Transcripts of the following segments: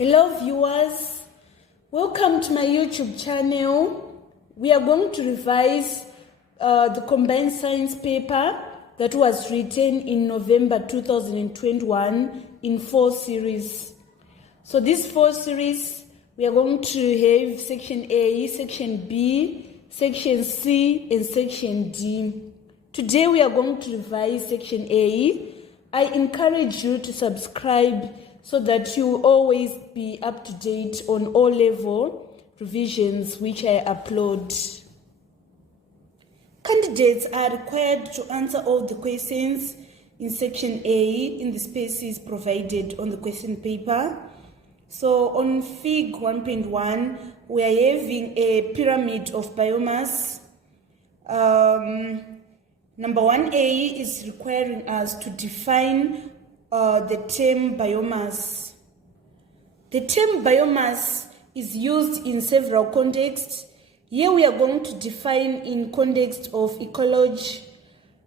Hello viewers, welcome to my YouTube channel. We are going to revise the combined science paper that was written in November 2021 in 4 series. So these 4 series, we are going to have section A, section B, section C, and section D. Today we are going to revise section A. I encourage you to subscribe so that you will always be up to date on all level revisions which I upload. Candidates are required to answer all the questions in section A in the spaces provided on the question paper. So on Fig 1.1, we are having a pyramid of biomass. Number 1A is requiring us to define the term biomass. The term biomass is used in several contexts. Here we are going to define in context of ecology.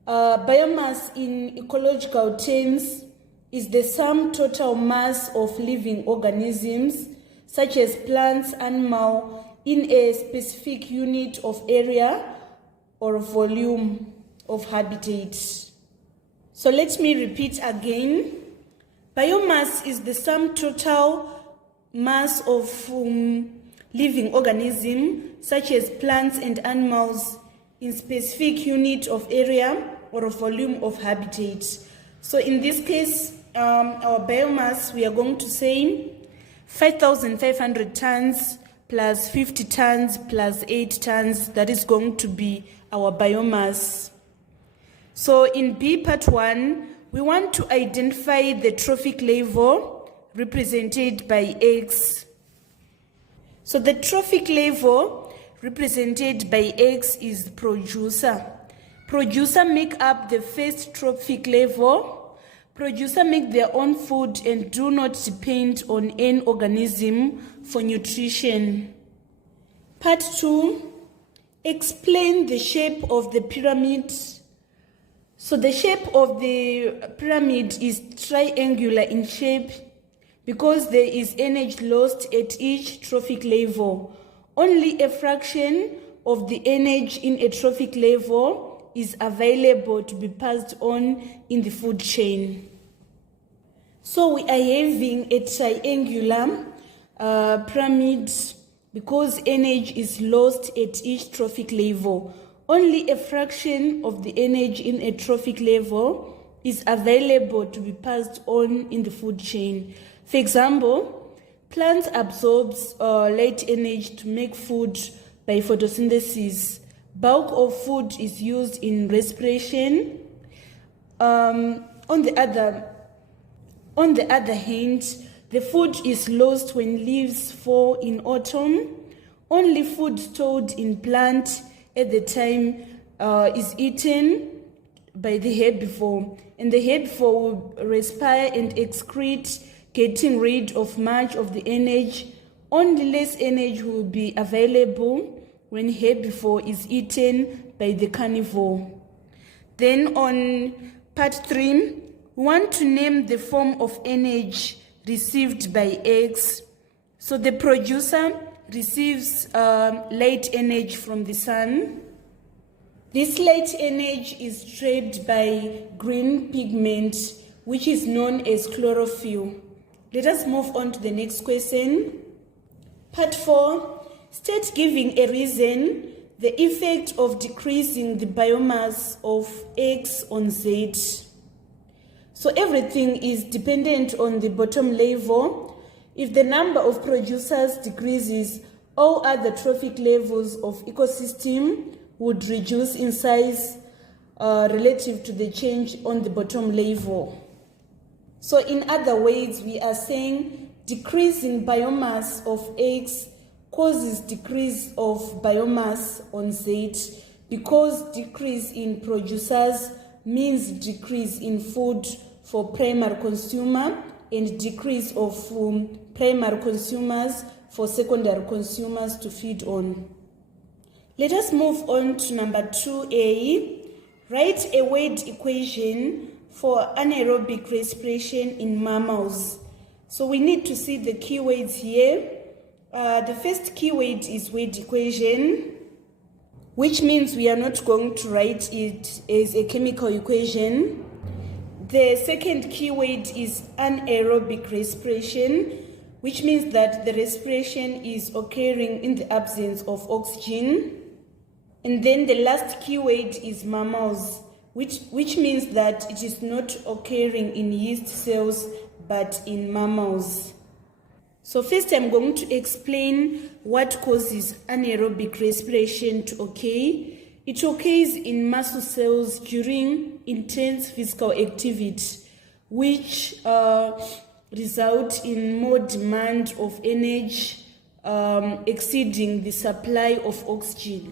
Biomass in ecological terms is the sum total mass of living organisms such as plants, animals in a specific unit of area or volume of habitat. So let me repeat again. Biomass is the sum total mass of living organisms such as plants and animals in specific unit of area or volume of habitat. So in this case, our biomass, we are going to say 5,500 tons plus 50 tons plus 8 tons. That is going to be our biomass. So in B part 1, we want to identify the trophic level represented by X. So the trophic level represented by X is producer. Producer make up the first trophic level. Producer make their own food and do not depend on any organism for nutrition. Part 2, explain the shape of the pyramid. So the shape of the pyramid is triangular in shape because there is energy lost at each trophic level. Only a fraction of the energy in a trophic level is available to be passed on in the food chain. So we are having a triangular pyramid because energy is lost at each trophic level. Only a fraction of the energy in a trophic level is available to be passed on in the food chain. For example, plants absorb light energy to make food by photosynthesis. Bulk of food is used in respiration. On the other hand, the food is lost when leaves fall in autumn. Only food stored in plant at the time is eaten by the herbivore, and the herbivore will respire and excrete, getting rid of much of the energy. Only less energy will be available when herbivore is eaten by the carnivore. Then on part 3, we want to name the form of energy received by X. So the producer receives light energy from the sun. This light energy is trapped by green pigment, which is known as chlorophyll. Let us move on to the next question. Part 4, state giving a reason the effect of decreasing the biomass of X on Z. So everything is dependent on the bottom level. If the number of producers decreases, all other trophic levels of ecosystem would reduce in size relative to the change on the bottom level. So in other words, we are saying decreasing biomass of X causes decrease of biomass on Z, because decrease in producers means decrease in food for primary consumer and decrease of primary consumers for secondary consumers to feed on. Let us move on to number 2A. Write a word equation for anaerobic respiration in mammals. So we need to see the keywords here. The first keyword is word equation, which means we are not going to write it as a chemical equation. The second keyword is anaerobic respiration, which means that the respiration is occurring in the absence of oxygen. And then the last keyword is mammals, which means that it is not occurring in yeast cells but in mammals. So first I'm going to explain what causes anaerobic respiration to occur. It occurs in muscle cells during intense physical activity, which result in more demand of energy exceeding the supply of oxygen.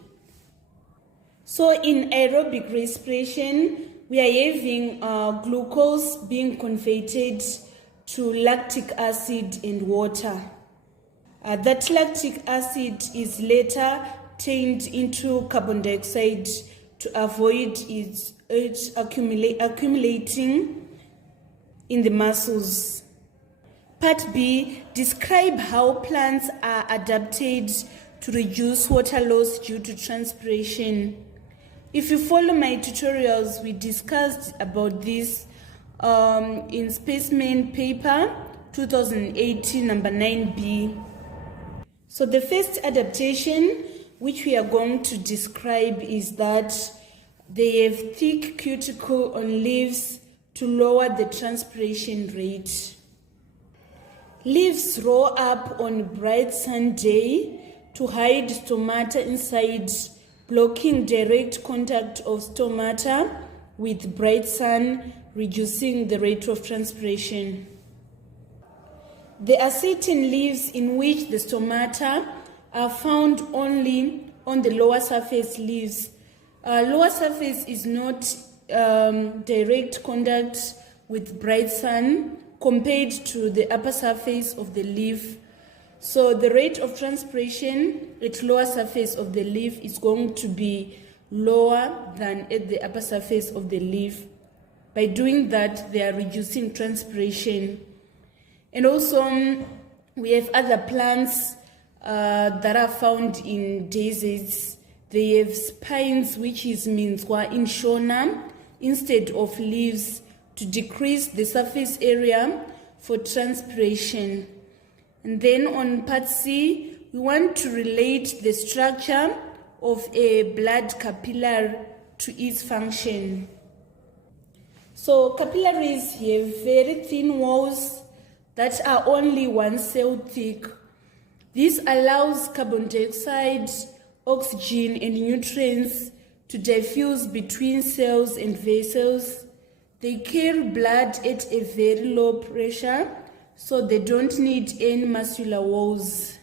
So in aerobic respiration, we are having glucose being converted to lactic acid and water. That lactic acid is later turned into carbon dioxide to avoid it accumulating in the muscles. Part B, describe how plants are adapted to reduce water loss due to transpiration. If you follow my tutorials, we discussed about this in specimen paper 2018 number 9B. So the first adaptation which we are going to describe is that they have thick cuticle on leaves to lower the transpiration rate. Leaves roll up on bright sun day to hide stomata inside, blocking direct contact of stomata with bright sun, reducing the rate of transpiration. There are certain leaves in which the stomata are found only on the lower surface leaves. Lower surface is not direct contact with bright sun compared to the upper surface of the leaf. So the rate of transpiration at lower surface of the leaf is going to be lower than at the upper surface of the leaf. By doing that, they are reducing transpiration. And also, we have other plants that are found in deserts. They have spines, which is minzwa in shona, instead of leaves, to decrease the surface area for transpiration. And then on part C, we want to relate the structure of a blood capillary to its function. So capillaries have very thin walls that are only 1 cell thick. This allows carbon dioxide, oxygen, and nutrients to diffuse between cells and vessels. They carry blood at a very low pressure, so they don't need any muscular walls.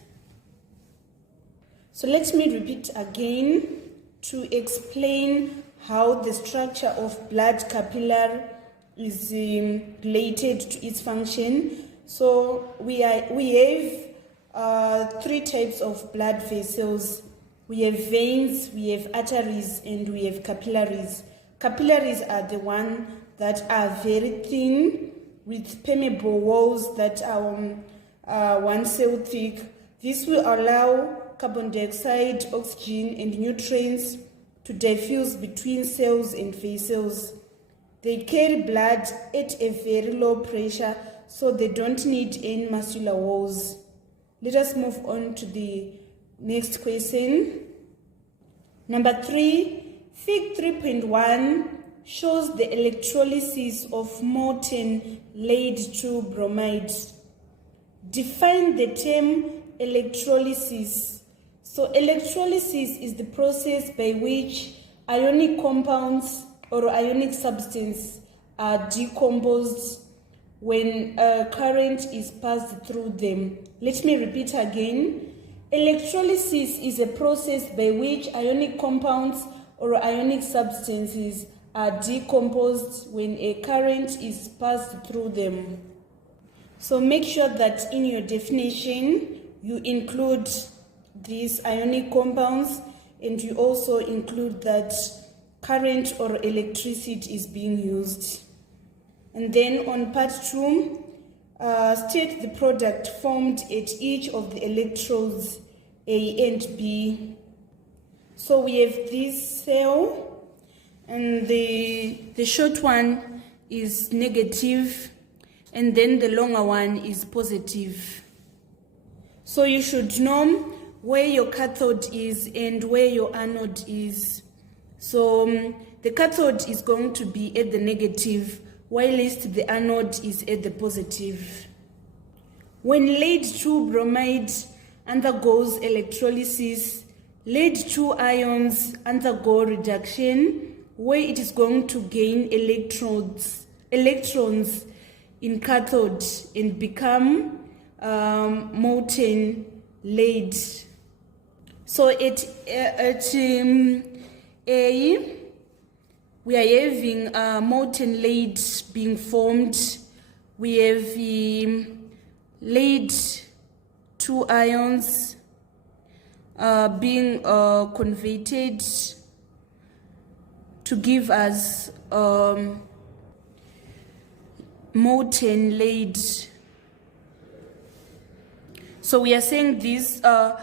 So let me repeat again to explain how the structure of blood capillary is related to its function. So we have 3 types of blood vessels. We have veins, we have arteries, and we have capillaries. Capillaries are the ones that are very thin with permeable walls that are 1 cell thick. This will allow carbon dioxide, oxygen, and nutrients to diffuse between cells and vessels. They carry blood at a very low pressure, so they don't need any muscular walls. Let us move on to the next question. Number 3, Fig 3.1 shows the electrolysis of molten lead to bromide. Define the term electrolysis. So electrolysis is the process by which ionic compounds or ionic substances are decomposed when a current is passed through them. Let me repeat again. Electrolysis is a process by which ionic compounds or ionic substances are decomposed when a current is passed through them. So make sure that in your definition you include these ionic compounds, and you also include that current or electricity is being used. And then on part 2, state the product formed at each of the electrodes A and B. So we have this cell, and the short one is negative, and then the longer one is positive. So you should know where your cathode is and where your anode is. So the cathode is going to be at the negative, whilst the anode is at the positive. When lead-2 bromide undergoes electrolysis, lead-2 ions undergo reduction, where it is going to gain electrons in cathode and become molten lead. So at A, we are having molten lead being formed. We have lead-2 ions being converted to give us molten lead. So we are saying this, the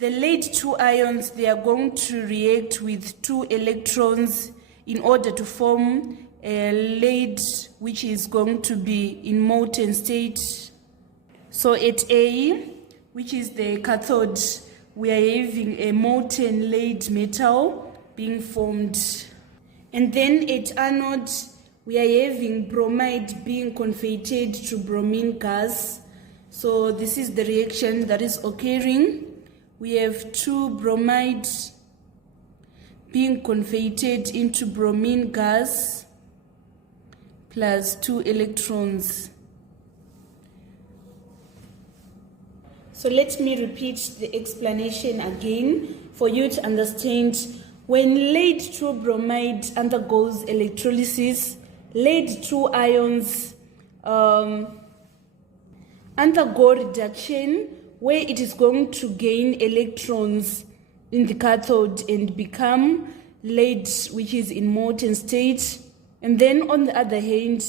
lead-2 ions, they are going to react with 2 electrons in order to form a lead which is going to be in molten state. So at A, which is the cathode, we are having a molten lead metal being formed. And then at anode, we are having bromide being converted to bromine gas. So this is the reaction that is occurring. We have 2 bromides being converted into bromine gas plus 2 electrons. So let me repeat the explanation again for you to understand. When lead-2 bromide undergoes electrolysis, lead-2 ions undergo reduction, where it is going to gain electrons in the cathode and become lead, which is in molten state. And then on the other hand,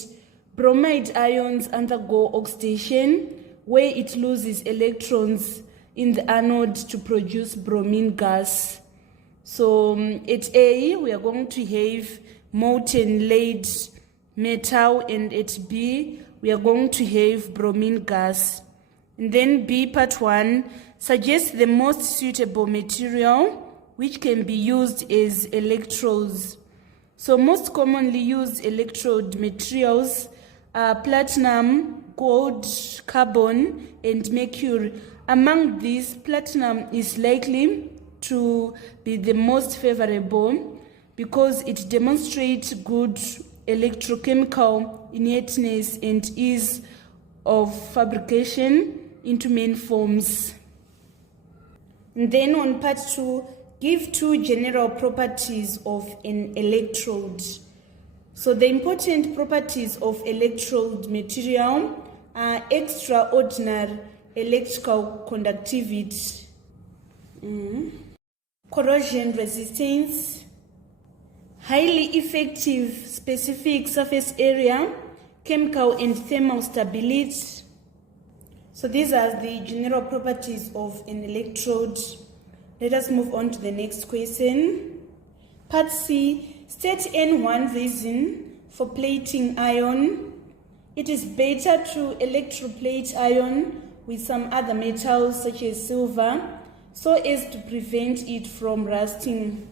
bromide ions undergo oxidation, where it loses electrons in the anode to produce bromine gas. So at A, we are going to have molten lead metal, and at B, we are going to have bromine gas. And then B, part 1, suggests the most suitable material which can be used as electrodes. So most commonly used electrode materials are platinum, gold, carbon, and mercury. Among these, platinum is likely to be the most favorable because it demonstrates good electrochemical inertness and ease of fabrication into main forms. And then on part 2, give 2 general properties of an electrode. So the important properties of electrode material are extraordinary electrical conductivity, corrosion resistance, highly effective specific surface area, chemical and thermal stability. So these are the general properties of an electrode. Let us move on to the next question. Part C, state N1 reason for plating iron. It is better to electroplate iron with some other metals such as silver so as to prevent it from rusting.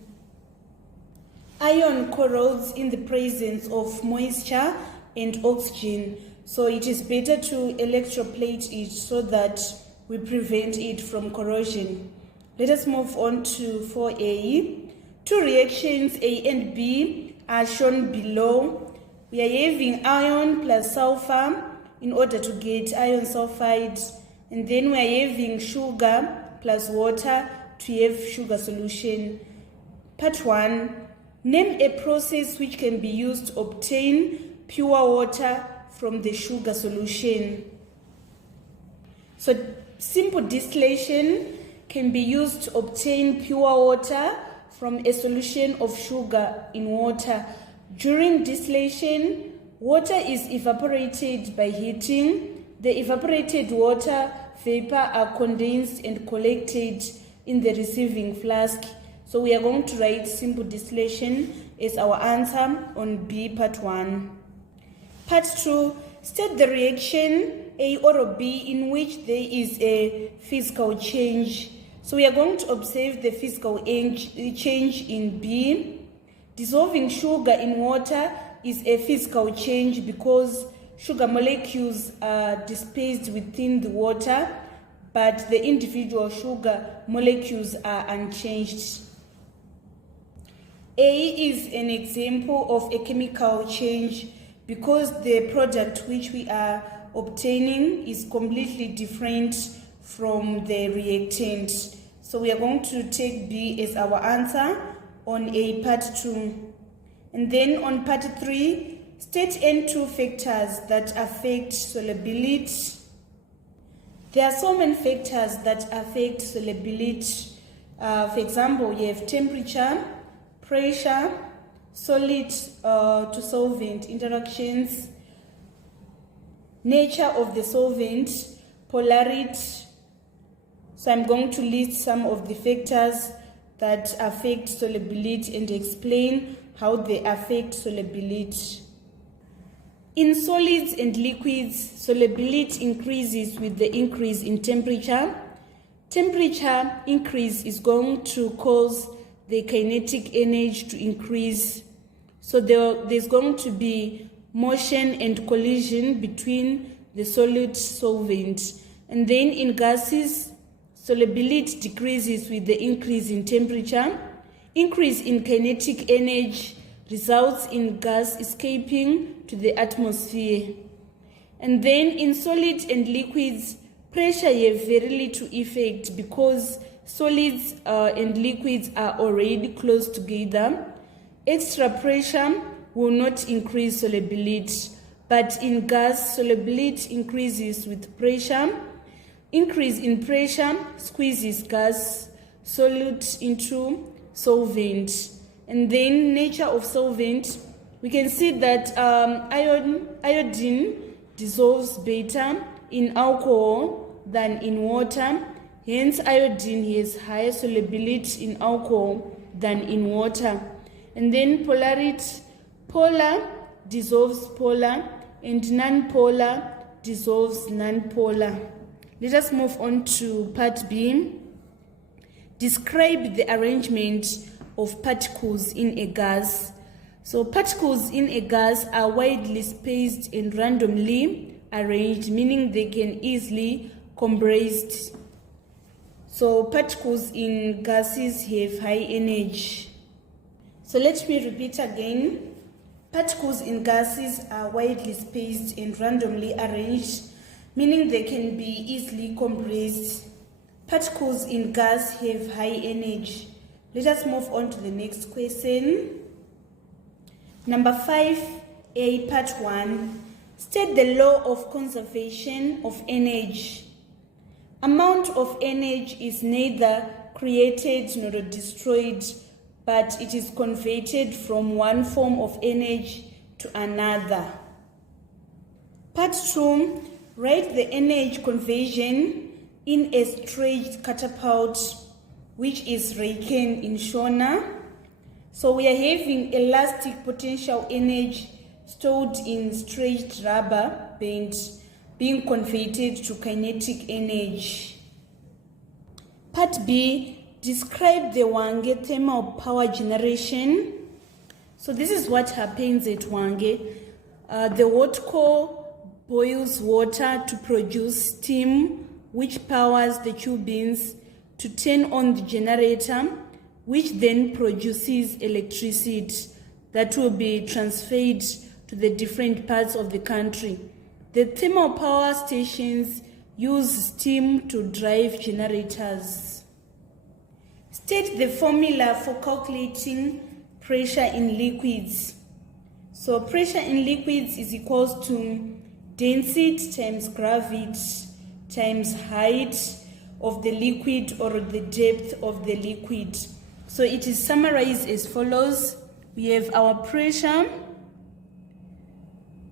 Iron corrodes in the presence of moisture and oxygen, so it is better to electroplate it so that we prevent it from corrosion. Let us move on to 4A. 2 reactions A and B are shown below. We are having iron plus sulfur in order to get iron sulfide, and then we are having sugar plus water to have sugar solution. Part 1. Name a process which can be used to obtain pure water from the sugar solution. So simple distillation can be used to obtain pure water from a solution of sugar in water. During distillation, water is evaporated by heating, The evaporated water vapor are condensed and collected in the receiving flask. So we are going to write simple distillation as our answer on B part 1. Part 2, state the reaction A or B in which there is a physical change. So we are going to observe the physical change in B. Dissolving sugar in water is a physical change because sugar molecules are dispersed within the water, but the individual sugar molecules are unchanged. A is an example of a chemical change because the product which we are obtaining is completely different from the reactant. So we are going to take B as our answer on A part 2. And then on part 3, state N2 factors that affect solubility. There are so many factors that affect solubility. For example, you have temperature, pressure, solid to solvent interactions, nature of the solvent, polarity. So I'm going to list some of the factors that affect solubility and explain how they affect solubility. In solids and liquids, solubility increases with the increase in temperature. Temperature increase is going to cause the kinetic energy to increase. So there's going to be motion and collision between the solid solvent. And then in gases, solubility decreases with the increase in temperature. Increase in kinetic energy results in gas escaping to the atmosphere. And then in solids and liquids, pressure have very little effect because solids and liquids are already close together. Extra pressure will not increase solubility, but in gas, solubility increases with pressure. Increase in pressure squeezes gas solute into solvent. And then nature of solvent, we can see that iodine dissolves better in alcohol than in water. Hence, iodine has higher solubility in alcohol than in water. And then polarity, polar dissolves polar and non-polar dissolves non-polar. Let us move on to part B. Describe the arrangement of particles in a gas. So particles in a gas are widely spaced and randomly arranged, meaning they can easily compressed. So particles in gases have high energy. So let me repeat again. Particles in gases are widely spaced and randomly arranged, meaning they can be easily compressed. Particles in gas have high energy. Let us move on to the next question. Number 5A, part 1. State the law of conservation of energy. Amount of energy is neither created nor destroyed, but it is converted from one form of energy to another. Part 2. Write the energy conversion in a stretched catapult, which is Reichen in Shona. So we are having elastic potential energy stored in stretched rubber band being converted to kinetic energy. Part B, describe the Hwange thermal power generation. So this is what happens at Hwange. The hot core boils water to produce steam, which powers the turbines to turn on the generator, which then produces electricity that will be transferred to the different parts of the country. The thermal power stations use steam to drive generators. State the formula for calculating pressure in liquids. So pressure in liquids is equals to density times gravity times height of the liquid or the depth of the liquid. So it is summarized as follows. We have our pressure,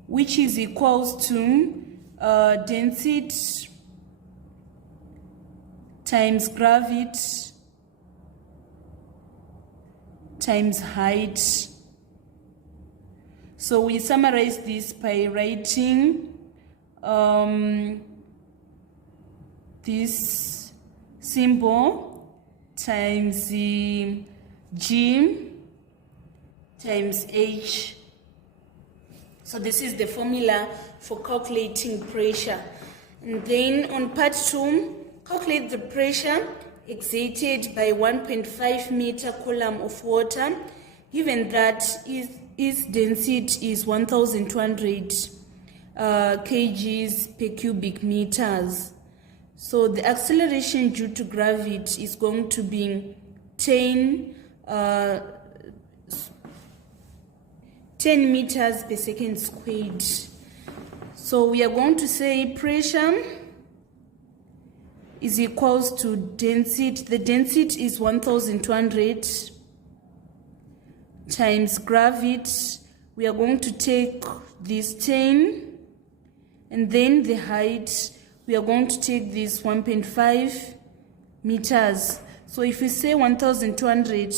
which is equals to density times gravity times height. So we summarize this by writing this symbol times the G times H. So this is the formula for calculating pressure. And then on part 2, calculate the pressure exerted by 1.5 meter column of water, given that its density is 1,200 kgs per cubic meters. So the acceleration due to gravity is going to be 10 meters per second squared. So we are going to say pressure is equals to density. The density is 1,200 times gravity. We are going to take this 10, and then the height, we are going to take this 1.5 meters. So if we say 1,200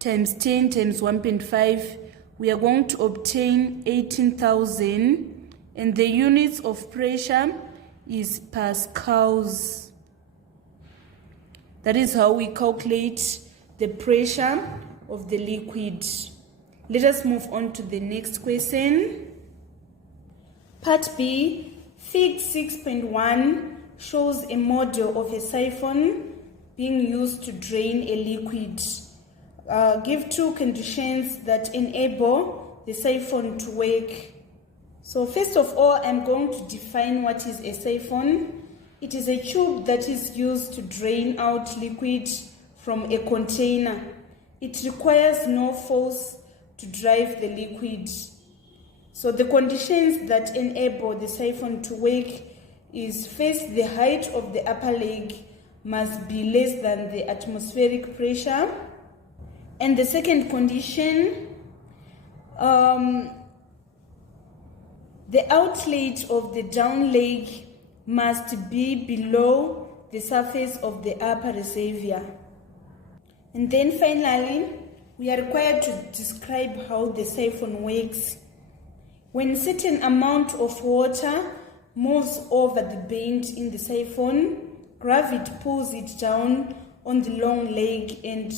times 10 times 1.5, we are going to obtain 18,000, and the units of pressure is pascals. That is how we calculate the pressure of the liquid. Let us move on to the next question. Part B, Fig 6.1 shows a model of a siphon being used to drain a liquid. Give 2 conditions that enable the siphon to work. So first of all, I'm going to define what is a siphon. It is a tube that is used to drain out liquid from a container. It requires no force to drive the liquid. So the conditions that enable the siphon to work is, first, the height of the upper leg must be less than the atmospheric pressure. And the second condition, the outlet of the down leg must be below the surface of the upper reservoir. And then finally, we are required to describe how the siphon works. When a certain amount of water moves over the bend in the siphon, gravity pulls it down on the long leg and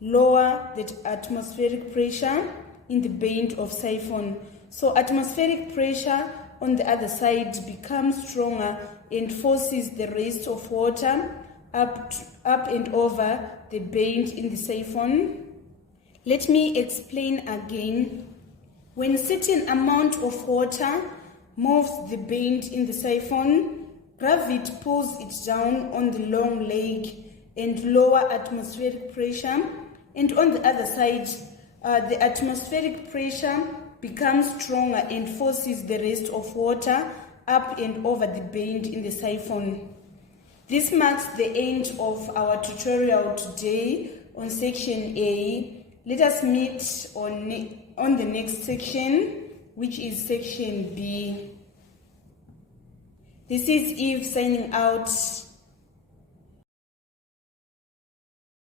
lower the atmospheric pressure in the bend of siphon. So atmospheric pressure on the other side becomes stronger and forces the rest of water up and over the bend in the siphon. Let me explain again. When a certain amount of water moves the bend in the siphon, gravity pulls it down on the long leg and lower atmospheric pressure, and on the other side, the atmospheric pressure becomes stronger and forces the rest of water up and over the bend in the siphon. This marks the end of our tutorial today on section A. Let us meet on the next section, which is section B. This is Eve signing out.